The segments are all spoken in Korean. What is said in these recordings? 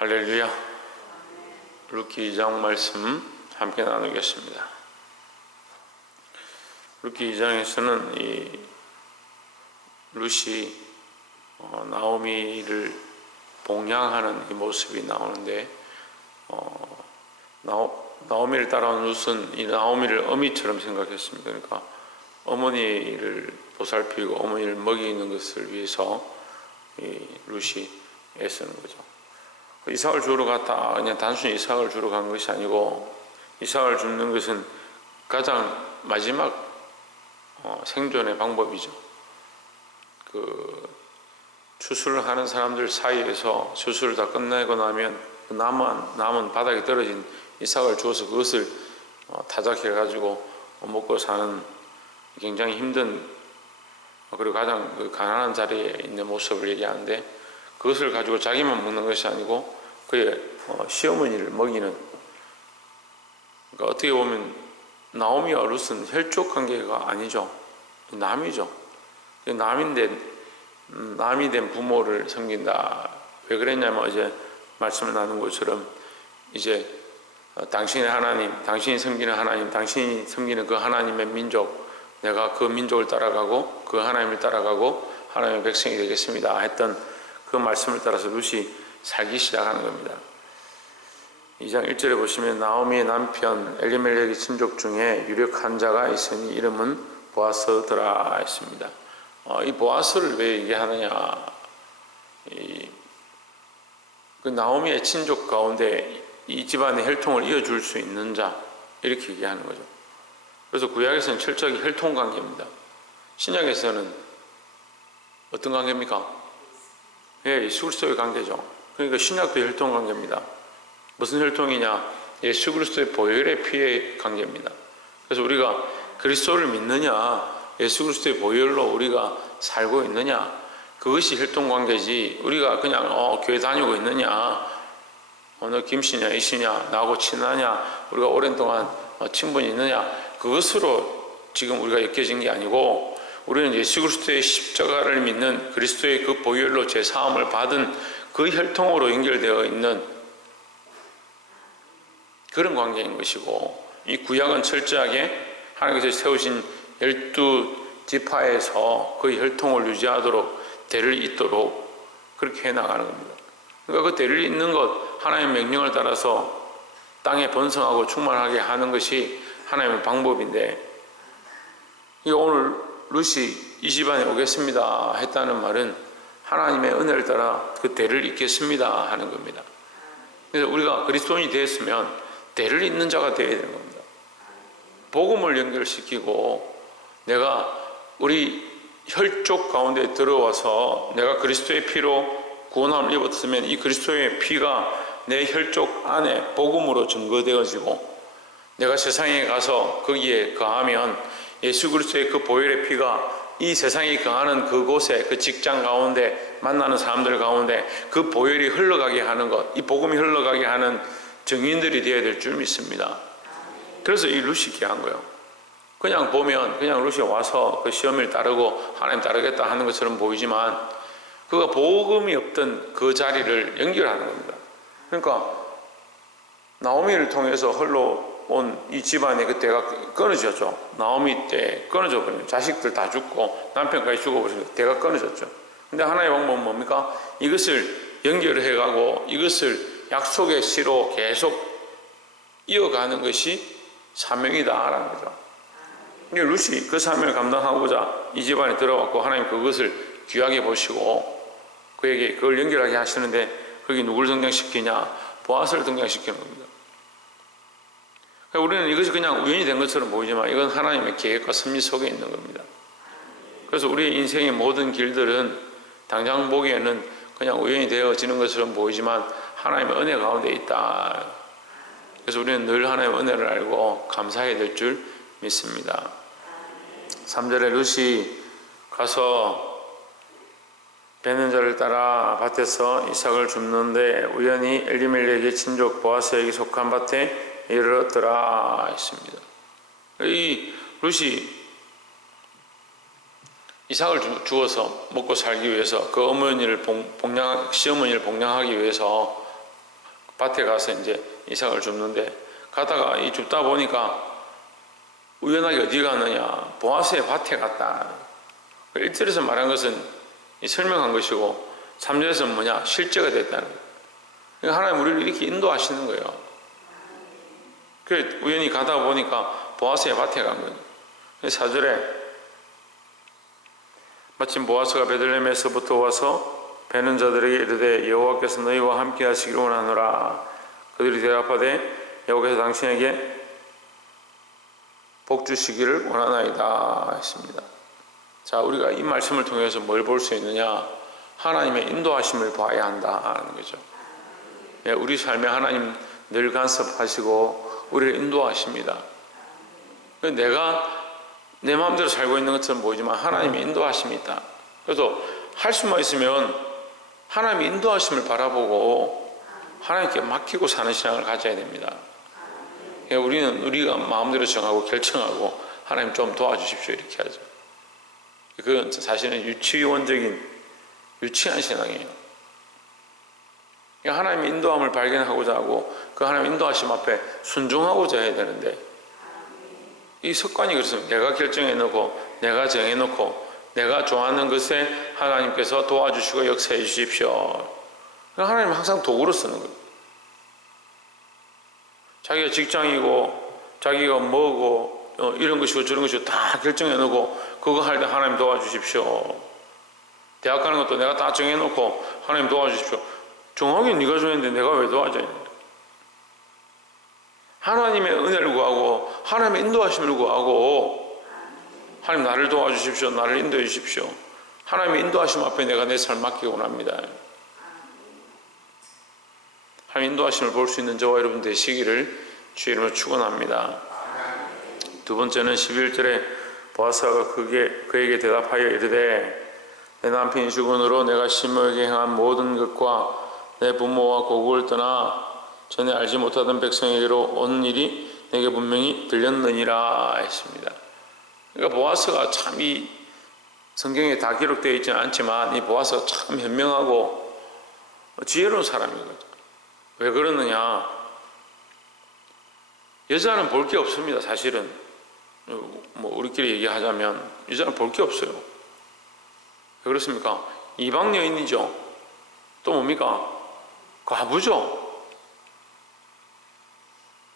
할렐루야. 룻기 2장 말씀 함께 나누겠습니다. 룻기 2장에서는 이 룻이 나오미를 봉양하는 이 모습이 나오는데, 나오미를 따라온 룻은 이 나오미를 어미처럼 생각했습니다. 그러니까 어머니를 보살피고 어머니를 먹이는 것을 위해서 이 룻이 애쓰는 거죠. 이삭을 주러 갔다 그냥 단순히 이삭을 주러 간 것이 아니고, 이삭을 줍는 것은 가장 마지막 생존의 방법이죠. 추수를 하는 사람들 사이에서 추수를 다 끝내고 나면 남은 바닥에 떨어진 이삭을 주어서 그것을 타작해 가지고 먹고 사는 굉장히 힘든, 그리고 가장 가난한 자리에 있는 모습을 얘기하는데, 그것을 가지고 자기만 먹는 것이 아니고 그의 시어머니를 먹이는, 그러니까 어떻게 보면 나오미와 룻은 혈족 관계가 아니죠. 남이죠. 남이 된 부모를 섬긴다. 왜 그랬냐면 어제 말씀을 나눈 것처럼 이제 당신의 하나님, 당신이 섬기는 하나님, 당신이 섬기는 그 하나님의 민족, 내가 그 민족을 따라가고 그 하나님을 따라가고 하나님의 백성이 되겠습니다 했던 그 말씀을 따라서 룻이 살기 시작하는 겁니다. 2장 1절에 보시면 나오미의 남편 엘리멜렉의 친족 중에 유력한 자가 있으니 이름은 보아스더라 했습니다. 이 보아스를 왜 얘기하느냐, 그 나오미의 친족 가운데 이 집안의 혈통을 이어줄 수 있는 자, 이렇게 얘기하는 거죠. 그래서 구약에서는 철저하게 혈통 관계입니다. 신약에서는 어떤 관계입니까? 예, 예수 그리스도의 관계죠. 그러니까 신약도 혈통 관계입니다. 무슨 혈통이냐? 예수 그리스도의 보혈의 피의 관계입니다. 그래서 우리가 그리스도를 믿느냐, 예수 그리스도의 보혈로 우리가 살고 있느냐, 그것이 혈통 관계지, 우리가 그냥 교회 다니고 있느냐, 너 김씨냐 이씨냐 나하고 친하냐, 우리가 오랜 동안 친분이 있느냐, 그것으로 지금 우리가 엮여진 게 아니고, 우리는 예수 그리스도의 십자가를 믿는, 그리스도의 그 보혈로 제사함을 받은 그 혈통으로 연결되어 있는 그런 관계인 것이고, 이 구약은 철저하게 하나님께서 세우신 12지파에서 그 혈통을 유지하도록 대를 잇도록 그렇게 해나가는 겁니다. 그러니까 그 대를 잇는 것, 하나님의 명령을 따라서 땅에 번성하고 충만하게 하는 것이 하나님의 방법인데, 오늘 룻이 이 집안에 오겠습니다 했다는 말은 하나님의 은혜를 따라 그 대를 잇겠습니다 하는 겁니다. 그래서 우리가 그리스도인이 되었으면 대를 잇는 자가 되어야 되는 겁니다. 복음을 연결시키고, 내가 우리 혈족 가운데 들어와서 내가 그리스도의 피로 구원함을 입었으면 이 그리스도의 피가 내 혈족 안에 복음으로 증거되어지고, 내가 세상에 가서 거기에 거하면 예수 그리스도의 그 보혈의 피가 이 세상이 거하는 그곳에, 그 직장 가운데 만나는 사람들 가운데 그 보혈이 흘러가게 하는 것, 이 복음이 흘러가게 하는 증인들이 되어야 될 줄 믿습니다. 그래서 이 룻이 귀한 거예요. 그냥 보면 그냥 룻이 와서 그 시험을 따르고 하나님 따르겠다 하는 것처럼 보이지만, 그가 복음이 없던 그 자리를 연결하는 겁니다. 그러니까 나오미를 통해서 흘러온 이 집안의 그 대가 끊어졌죠. 나오미 때 끊어져 버리면 자식들 다 죽고 남편까지 죽어버리니까 대가 끊어졌죠. 근데 하나의 방법은 뭡니까? 이것을 연결해가고 이것을 약속의 씨로 계속 이어가는 것이 사명이다라는 거죠. 근데 룻이 그 사명을 감당하고자 이 집안에 들어왔고, 하나님 그것을 귀하게 보시고 그에게 그걸 연결하게 하시는데, 거기 누굴 등장시키냐? 보아스를 등장시키는 겁니다. 우리는 이것이 그냥 우연이 된 것처럼 보이지만 이건 하나님의 계획과 섭리 속에 있는 겁니다. 그래서 우리의 인생의 모든 길들은 당장 보기에는 그냥 우연이 되어지는 것처럼 보이지만 하나님의 은혜 가운데 있다. 그래서 우리는 늘 하나님의 은혜를 알고 감사해야 될 줄 믿습니다. 3절에 룻이 가서 뵈는 자를 따라 밭에서 이삭을 줍는데 우연히 엘리멜렉의 친족 보아스에게 속한 밭에 이르렀더라 했습니다. 이 룻이 이삭을 주어서 먹고 살기 위해서, 그 시어머니를 봉양하기 위해서 밭에 가서 이제 이삭을 줍는데, 가다가 이 줍다 보니까 우연하게 어디 가느냐, 보아스의 밭에 갔다. 1절에서 말한 것은 설명한 것이고 3절에서는 뭐냐, 실제가 됐다는 거예요. 그러니까 하나님 우리를 이렇게 인도하시는 거예요. 그래 우연히 가다 보니까 보아스의 밭에 간 거예요. 4절에 마침 보아스가 베들레헴에서부터 와서 베는 자들에게 이르되 여호와께서 너희와 함께 하시기를 원하노라. 그들이 대답하되 여호와께서 당신에게 복 주시기를 원하나이다 했습니다. 자, 우리가 이 말씀을 통해서 뭘 볼 수 있느냐, 하나님의 인도하심을 봐야 한다는 거죠. 우리 삶에 하나님 늘 간섭하시고 우리를 인도하십니다. 내가 내 마음대로 살고 있는 것처럼 보이지만 하나님의 인도하심이 있다. 그래서 할 수만 있으면 하나님의 인도하심을 바라보고 하나님께 맡기고 사는 신앙을 가져야 됩니다. 우리는 우리가 마음대로 정하고 결정하고 하나님 좀 도와주십시오 이렇게 하죠. 그건 사실은 유치원적인 유치한 신앙이에요. 하나님의 인도함을 발견하고자 하고 그 하나님의 인도하심 앞에 순종하고자 해야 되는데, 이 습관이 그렇습니다. 내가 결정해놓고 내가 정해놓고 내가 좋아하는 것에 하나님께서 도와주시고 역사해 주십시오. 하나님은 항상 도구로 쓰는 거예요. 자기가 직장이고 자기가 뭐고 이런 것이고 저런 것이고 다 결정해놓고 그거 할 때 하나님 도와주십시오. 대학 가는 것도 내가 다 정해놓고 하나님 도와주십시오. 정하긴 네가 정했는데 내가 왜 도와줘야 돼? 하나님의 은혜를 구하고 하나님의 인도하심을 구하고 하나님 나를 도와주십시오. 나를 인도해 주십시오. 하나님의 인도하심 앞에 내가 내 삶 맡기기 원합니다. 하나님 인도하심을 볼 수 있는 저와 여러분 되시기를 주의 이름으로 축원합니다. 두 번째는 11절에 보아스가 그에게 대답하여 이르되 내 남편이 죽은으로 내가 시므에게 행한 모든 것과 내 부모와 고국을 떠나 전에 알지 못하던 백성에게로 온 일이 내게 분명히 들렸느니라 했습니다. 그러니까 보아스가 참 이 성경에 다 기록되어 있지는 않지만 이 보아스가 참 현명하고 지혜로운 사람이거든요. 왜 그러느냐, 여자는 볼 게 없습니다. 사실은 뭐 우리끼리 얘기하자면 여자는 볼 게 없어요. 왜 그렇습니까? 이방 여인이죠. 또 뭡니까? 과부죠.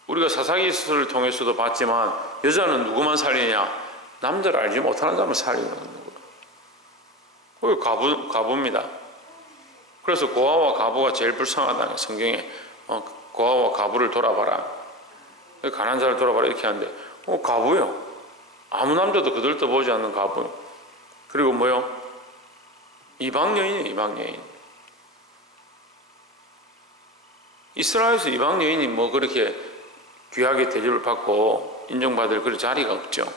우리가 사사기서를 통해서도 봤지만 여자는 누구만 살리냐? 남들 알지 못하는 사람을 살리는 거예요. 그게 과부입니다. 그래서 고아와 과부가 제일 불쌍하다는 성경에 고아와 과부를 돌아봐라, 가난한 자를 돌아봐라 이렇게 하는데 과부요. 아무 남자도 그들도 보지 않는 과부. 그리고 뭐요? 이방 여인이에요. 이방 여인. 이스라엘에서 이방 여인이 뭐 그렇게 귀하게 대접을 받고 인정받을 그런 자리가 없죠.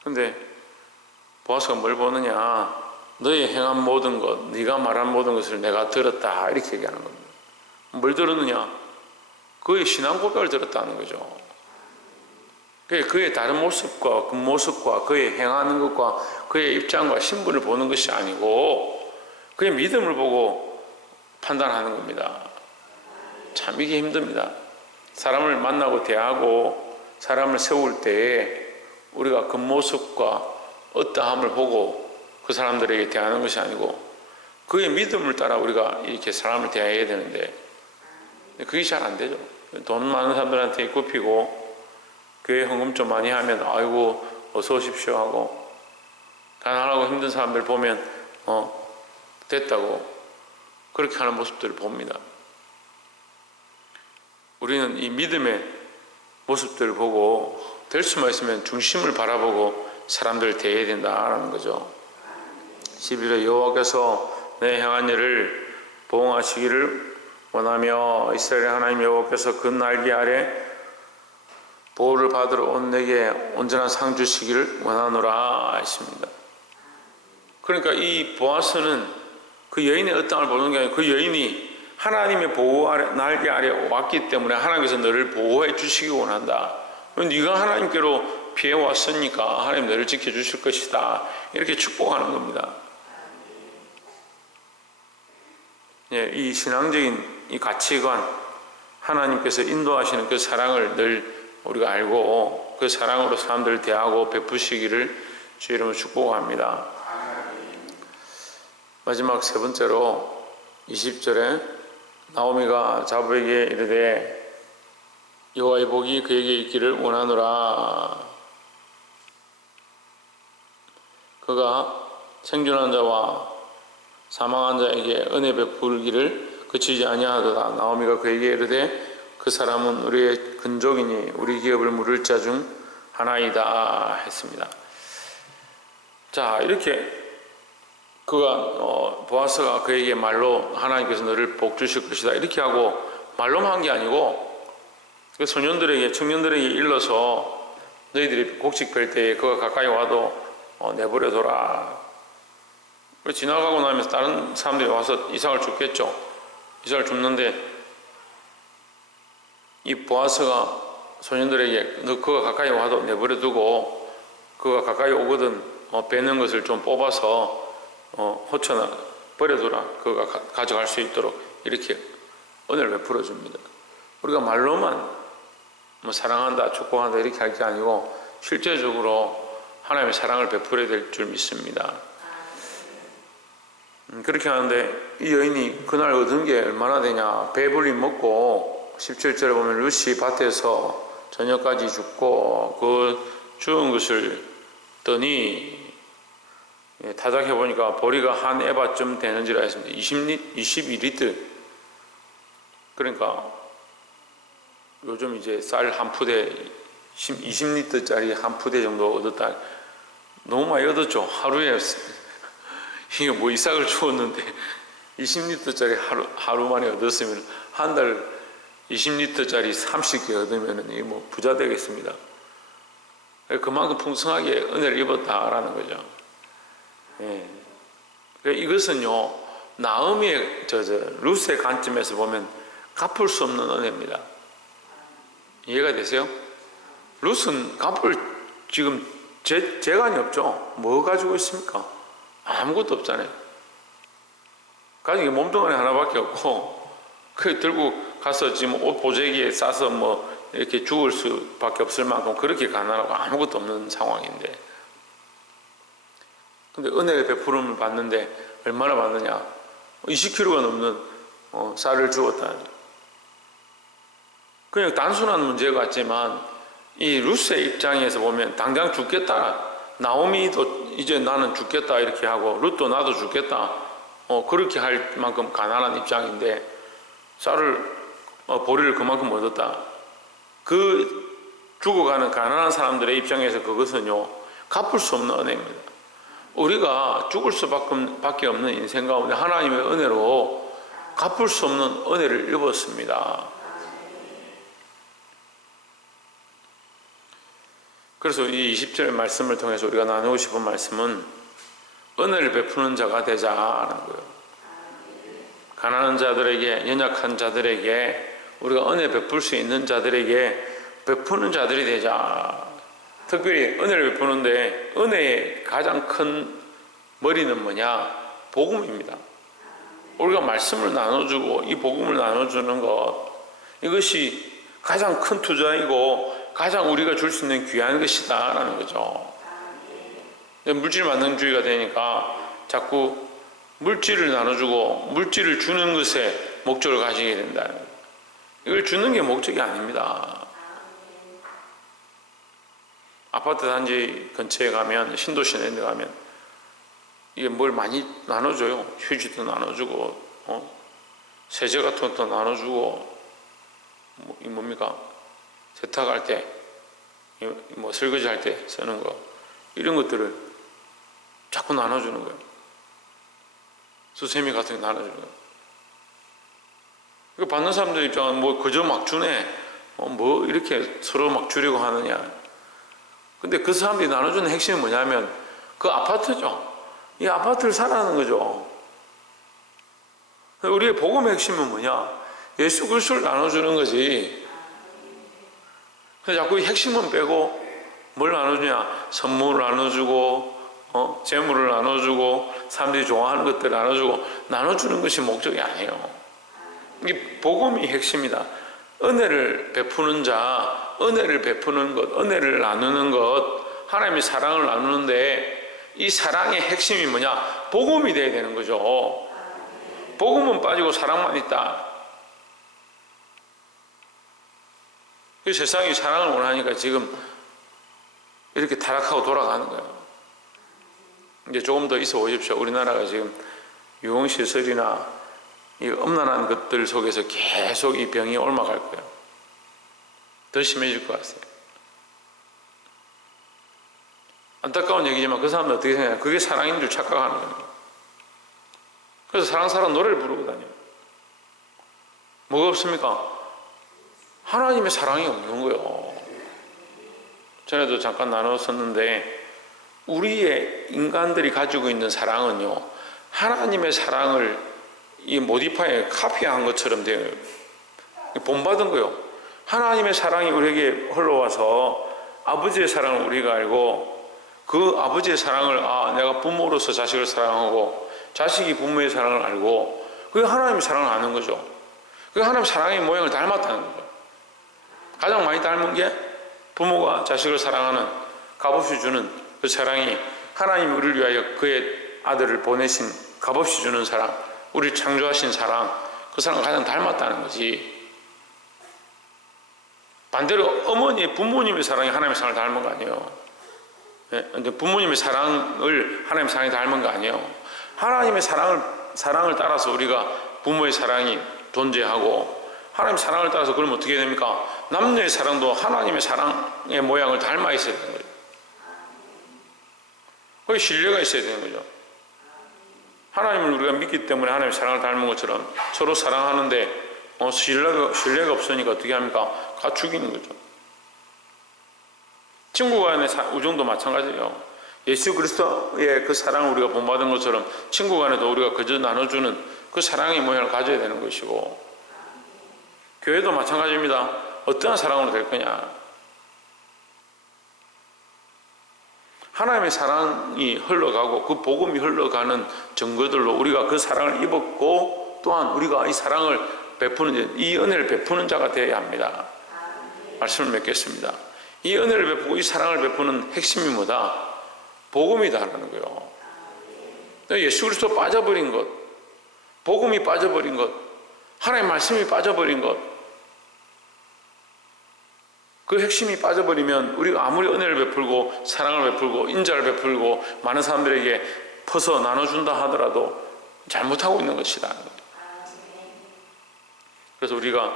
그런데 보아스가 뭘 보느냐, 너의 행한 모든 것, 네가 말한 모든 것을 내가 들었다 이렇게 얘기하는 겁니다. 뭘 들었느냐? 그의 신앙 고백을 들었다는 거죠. 그의 다른 모습과 그 모습과 그의 행하는 것과 그의 입장과 신분을 보는 것이 아니고 그의 믿음을 보고 판단하는 겁니다. 참 이게 힘듭니다. 사람을 만나고 대하고 사람을 세울 때 우리가 그 모습과 어떠함을 보고 그 사람들에게 대하는 것이 아니고 그의 믿음을 따라 우리가 이렇게 사람을 대해야 되는데 그게 잘 안 되죠. 돈 많은 사람들한테 굽히고 교회 헌금 좀 많이 하면 아이고 어서 오십시오 하고, 가난하고 힘든 사람들 보면 됐다고 그렇게 하는 모습들을 봅니다. 우리는 이 믿음의 모습들을 보고 될 수만 있으면 중심을 바라보고 사람들을 대해야 된다는 거죠. 11절 여호와께서 내 행한 일을 보응하시기를 원하며 이스라엘의 하나님 여호와께서 그 날개 아래 보호를 받으러 온 내게 온전한 상 주시기를 원하노라 했습니다. 그러니까 이 보아스는 그 여인의 어떠함을 보는 게 아니고 그 여인이 하나님의 보호 아래, 날개 아래 왔기 때문에 하나님께서 너를 보호해 주시기 원한다. 네가 하나님께로 피해 왔으니까 하나님 너를 지켜주실 것이다. 이렇게 축복하는 겁니다. 이 신앙적인 이 가치관, 하나님께서 인도하시는 그 사랑을 늘 우리가 알고 그 사랑으로 사람들을 대하고 베푸시기를 주의 이름으로 축복합니다. 마지막 세 번째로 20절에 나오미가 자부에게 이르되 여호와의 복이 그에게 있기를 원하노라. 그가 생존한 자와 사망한 자에게 은혜 베풀기를 그치지 아니하도다. 나오미가 그에게 이르되 그 사람은 우리의 근족이니 우리 기업을 물을 자 중 하나이다 했습니다. 자, 이렇게 그가 보아스가 그에게 말로 하나님께서 너를 복 주실 것이다 이렇게 하고 말로만 한 게 아니고 그 소년들에게 청년들에게 일러서 너희들이 곡식 뺄 때에 그가 가까이 와도 내버려둬라. 지나가고 나면서 다른 사람들이 와서 이삭을 줍겠죠. 이삭을 줍는데 이 보아스가 소년들에게 너 그가 가까이 와도 내버려두고 그가 가까이 오거든 빼는 것을 좀 뽑아서 호쳐나 버려두라. 그가 가져갈 수 있도록 이렇게 은혜를 베풀어 줍니다. 우리가 말로만 사랑한다 축복한다 이렇게 할 게 아니고 실제적으로 하나님의 사랑을 베풀어야 될 줄 믿습니다. 그렇게 하는데 이 여인이 그날 얻은 게 얼마나 되냐. 배불리 먹고 17절에 보면 루시 밭에서 저녁까지 죽고 그 죽은 것을 떠니 타작해 보니까 보리가 한 에바쯤 되는지라 했습니다. 22리터. 그러니까 요즘 이제 쌀 한 푸대 20리터짜리 한 푸대 정도 얻었다. 너무 많이 얻었죠. 하루에 이게 뭐 이삭을 주었는데 20리터짜리 하루 만에 얻었으면 한 달 20리터짜리 30개 얻으면 이 뭐 부자 되겠습니다. 그만큼 풍성하게 은혜를 입었다라는 거죠. 예. 이것은요 나오미의 루스의 관점에서 보면 갚을 수 없는 은혜입니다. 이해가 되세요? 루스는 갚을 지금 재간이 없죠. 뭐 가지고 있습니까? 아무것도 없잖아요. 가진 게 몸뚱아리 하나밖에 없고 그 들고 가서 지금 옷 보재기에 싸서 뭐 이렇게 죽을 수밖에 없을 만큼 그렇게 가난하고 아무것도 없는 상황인데 근데 은혜의 베푸름을 받는데 얼마나 받느냐? 20kg가 넘는 쌀을 주었다. 그냥 단순한 문제 같지만 이 루스의 입장에서 보면 당장 죽겠다. 나오미도 이제 나는 죽겠다 이렇게 하고 룻도 나도 죽겠다. 그렇게 할 만큼 가난한 입장인데 쌀을 보리를 그만큼 얻었다. 그 죽어가는 가난한 사람들의 입장에서 그것은요 갚을 수 없는 은혜입니다. 우리가 죽을 수밖에 없는 인생 가운데 하나님의 은혜로 갚을 수 없는 은혜를 입었습니다. 그래서 이 20절의 말씀을 통해서 우리가 나누고 싶은 말씀은 은혜를 베푸는 자가 되자라는 거예요. 가난한 자들에게, 연약한 자들에게, 우리가 은혜 베풀 수 있는 자들에게 베푸는 자들이 되자. 특별히 은혜를 베푸는데 은혜의 가장 큰 머리는 뭐냐? 복음입니다. 우리가 말씀을 나눠주고 이 복음을 나눠주는 것, 이것이 가장 큰 투자이고 가장 우리가 줄 수 있는 귀한 것이다 라는 거죠. 물질 만능주의가 되니까 자꾸 물질을 나눠주고 물질을 주는 것에 목적을 가지게 된다는 거예요. 이걸 주는 게 목적이 아닙니다. 아파트 단지 근처에 가면, 신도시 이런 데 가면 이게 뭘 많이 나눠줘요. 휴지도 나눠주고 세제 같은 것도 나눠주고 뭡니까? 세탁할 때, 뭐 설거지 할 때 쓰는 거 이런 것들을 자꾸 나눠주는 거예요. 수세미 같은 거 나눠주는 거예요. 그 받는 사람들 입장은 뭐 그저 막 주네, 뭐 이렇게 서로 막 주려고 하느냐. 근데 그 사람들이 나눠주는 핵심이 뭐냐면 그 아파트죠. 이 아파트를 사라는 거죠. 우리의 복음의 핵심은 뭐냐? 예수 그리스도를 나눠주는 거지. 그래서 자꾸 이 핵심은 빼고 뭘 나눠주냐? 선물을 나눠주고 재물을 나눠주고 사람들이 좋아하는 것들을 나눠주는 것이 목적이 아니에요. 이게 복음이 핵심이다. 은혜를 베푸는 자, 은혜를 베푸는 것, 은혜를 나누는 것, 하나님의 사랑을 나누는데 이 사랑의 핵심이 뭐냐? 복음이 돼야 되는 거죠. 복음은 빠지고 사랑만 있다. 세상이 사랑을 원하니까 지금 이렇게 타락하고 돌아가는 거예요. 이제 조금 더 있어 보십시오. 우리나라가 지금 유흥시설이나 이 엄난한 것들 속에서 계속 이 병이 옮아갈 거예요. 더 심해질 것 같아요. 안타까운 얘기지만 그 사람들 어떻게 생각해요? 그게 사랑인 줄 착각하는 거예요. 그래서 사랑사랑 노래를 부르고 다녀요. 뭐가 없습니까? 하나님의 사랑이 없는 거예요. 전에도 잠깐 나눴었는데 우리의 인간들이 가지고 있는 사랑은요, 하나님의 사랑을 이 모디파이에 카피한 것처럼 돼요. 본받은 거예요. 하나님의 사랑이 우리에게 흘러와서 아버지의 사랑을 우리가 알고 그 아버지의 사랑을 내가 부모로서 자식을 사랑하고 자식이 부모의 사랑을 알고 그게 하나님의 사랑을 아는 거죠. 그게 하나님의 사랑의 모양을 닮았다는 거예요. 가장 많이 닮은 게 부모가 자식을 사랑하는 값없이 주는 그 사랑이 하나님이 우리를 위하여 그의 아들을 보내신 값없이 주는 사랑, 우리를 창조하신 사랑, 그 사랑을 가장 닮았다는 거지. 반대로 어머니의 부모님의 사랑이 하나님의 사랑을 닮은 거 아니에요. 부모님의 사랑을 하나님의 사랑이 닮은 거 아니에요. 하나님의 사랑을 따라서 우리가 부모의 사랑이 존재하고 하나님의 사랑을 따라서 그러면 어떻게 됩니까? 남녀의 사랑도 하나님의 사랑의 모양을 닮아 있어야 되는 거예요. 거기 신뢰가 있어야 되는 거죠. 하나님을 우리가 믿기 때문에 하나님의 사랑을 닮은 것처럼 서로 사랑하는데 신뢰가 없으니까 어떻게 합니까? 죽이는 거죠. 친구 간의 우정도 마찬가지예요. 예수 그리스도의 그 사랑을 우리가 본받은 것처럼 친구 간에도 우리가 그저 나눠주는 그 사랑의 모양을 가져야 되는 것이고, 교회도 마찬가지입니다. 어떠한 사랑으로 될 거냐? 하나님의 사랑이 흘러가고 그 복음이 흘러가는 증거들로 우리가 그 사랑을 입었고 또한 우리가 이 사랑을 베푸는, 이 은혜를 베푸는 자가 되어야 합니다. 말씀을 맺겠습니다. 이 은혜를 베푸고 이 사랑을 베푸는 핵심이 뭐다? 복음이다라는 거예요. 예수 그리스도 빠져버린 것, 복음이 빠져버린 것, 하나님의 말씀이 빠져버린 것, 그 핵심이 빠져버리면 우리가 아무리 은혜를 베풀고 사랑을 베풀고 인자를 베풀고 많은 사람들에게 퍼서 나눠준다 하더라도 잘못하고 있는 것이다. 그래서 우리가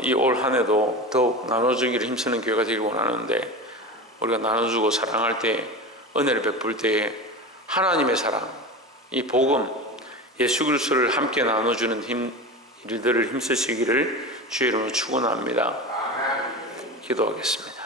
이 올 한 해도 더욱 나눠주기를 힘쓰는 교회가 되길 원하는데, 우리가 나눠주고 사랑할 때, 은혜를 베풀 때에 하나님의 사랑, 이 복음, 예수 그리스도를 함께 나눠주는 일들을 힘쓰시기를 주의 이름으로 축원합니다. 기도하겠습니다.